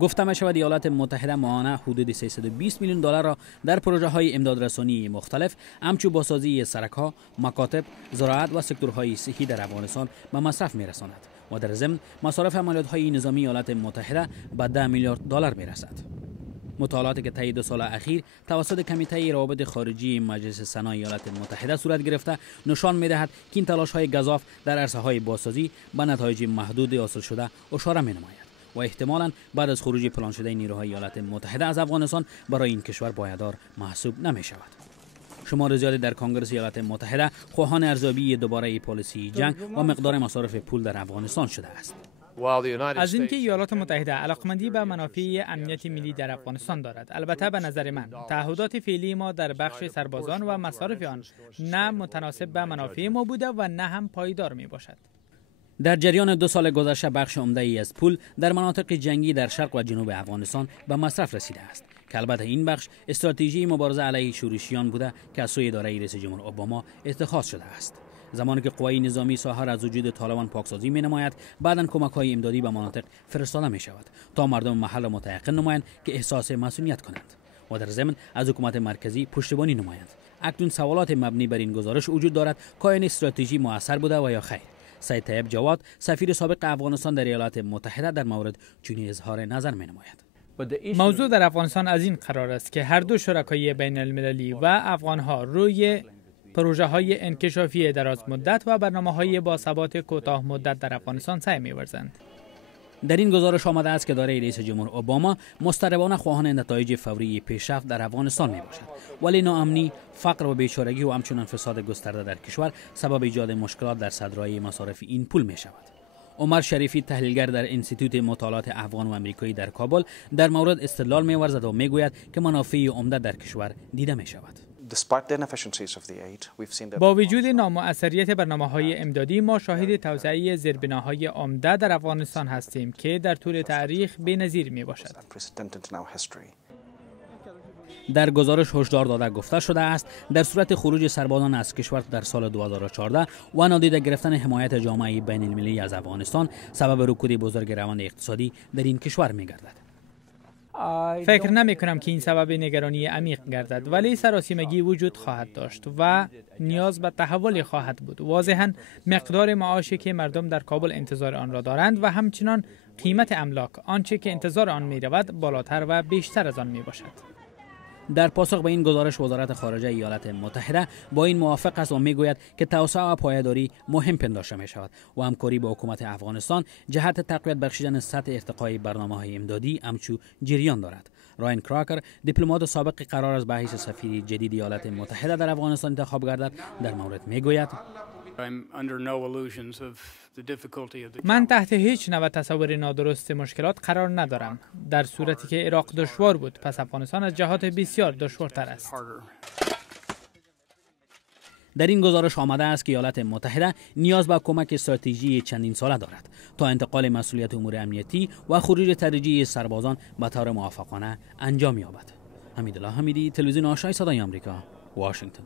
گفته می شود ایالات متحده ماهانه حدود 320 میلیون دلار را در پروژه های امدادرسانی مختلف همچو بازسازی سرک‌ها، مکاتب، زراعت و سکتورهای صحی در افغانستان به مصرف می‌رساند و در ضمن مصارف عملیات‌های نظامی ایالات متحده به 10 میلیارد دلار می‌رسد. مطالعاتی که طی 2 سال اخیر توسط کمیته روابط خارجی مجلس سنا ایالات متحده صورت گرفته نشان می‌دهد که این تلاش‌های گزاف در عرصه‌های بازسازی به نتایج محدود حاصل شده اشاره می‌نماید و احتمالاً بعد از خروج پلان شده نیروهای ایالات متحده از افغانستان برای این کشور پایدار محسوب نمی‌شود. شمار زیادی در کنگره ایالات متحده خواهان ارزیابی دوباره پالیسی جنگ و مقدار مصارف پول در افغانستان شده است. از اینکه ایالات متحده علاقمندی به منافع امنیت ملی در افغانستان دارد، البته به نظر من تعهدات فعلی ما در بخش سربازان و مصارف آن نه متناسب به منافع ما بوده و نه هم پایدار می باشد. در جریان 2 سال گذشته بخش عمده ای از پول در مناطق جنگی در شرق و جنوب افغانستان به مصرف رسیده است که البته این بخش استراتژی مبارزه علیه شورشیان بوده که از سوی اداره رئیس جمهور اوباما اتخاذ شده است. زمانی که قوای نظامی ساحر از وجود طالبان پاکسازی می نماید، بعداً کمک‌های امدادی به مناطق فرستاده می شود تا مردم محل متيقن نمایند که احساس مسئولیت کنند و در ضمن از حکومت مرکزی پشتیبانی نمایند. اکنون سوالات مبنی بر این گزارش وجود دارد که این استراتژی موثر بوده و یا خیر. سید طیب جواد سفیر سابق افغانستان در ایالات متحده در مورد چنین اظهار نظر می نماید. موضوع در افغانستان از این قرار است که هر دو شرکای بین المللی و افغانها روی پروژه های انکشافی دراز مدت و برنامه های با ثبات کوتاه مدت در افغانستان سعی می‌ورزند. در این گزارش آمده است که اداره رئیس جمهور اوباما مضطربانه خواهان نتایج فوری پیشرفت در افغانستان میباشد، ولی ناامنی، فقر و بیچارگی و همچنین فساد گسترده در کشور سبب ایجاد مشکلات در صدرای مصارف این پول می شود. عمر شریفی تحلیلگر در انستیتوت مطالعات افغان و امریکایی در کابل در مورد استدلال می‌ورزد و میگوید که منافع عمده در کشور دیده می شود. با وجود نامؤثریت برنامه‌های امدادی ما شاهد توسعه زیربناهای عمده در افغانستان هستیم که در طول تاریخ بی‌نظیر میباشد. در گزارش هشدار داده گفته شده است در صورت خروج سربازان از کشور در سال 2014 و نادیده گرفتن حمایت جامعه بین المللی از افغانستان سبب رکود بزرگ روند اقتصادی در این کشور می‌گردد. فکر نمی کنم که این سبب نگرانی عمیق گردد، ولی سراسیمگی وجود خواهد داشت و نیاز به تحول خواهد بود. واضحاً مقدار معاشی که مردم در کابل انتظار آن را دارند و همچنان قیمت املاک آنچه که انتظار آن می رود بالاتر و بیشتر از آن می باشد. در پاسخ به این گزارش وزارت خارجه ایالات متحده با این موافق است و میگوید که توسعه و پایداری مهم پنداشته می شود و همکاری با حکومت افغانستان جهت تقویت بخشیدن سطح ارتقای برنامه‌های امدادی همچو جریان دارد. راین کراکر دیپلمات سابق قرار است به حیث سفیر جدید ایالات متحده در افغانستان انتخاب گردد در مورد میگوید من تحت هیچ نوع تصور نادرست مشکلات قرار ندارم. در صورتی که عراق دشوار بود، پس افغانستان از جهات بسیار دشوارتر است. در این گزارش آمده است که ایالات متحده نیاز به کمک استراتژی چندین ساله دارد تا انتقال مسئولیت امور امنیتی و خروج تدریجی سربازان به طور موفقانه انجام یابد. حمیدالله حمیدی، تلویزیون آشنای صدای آمریکا، واشنگتن.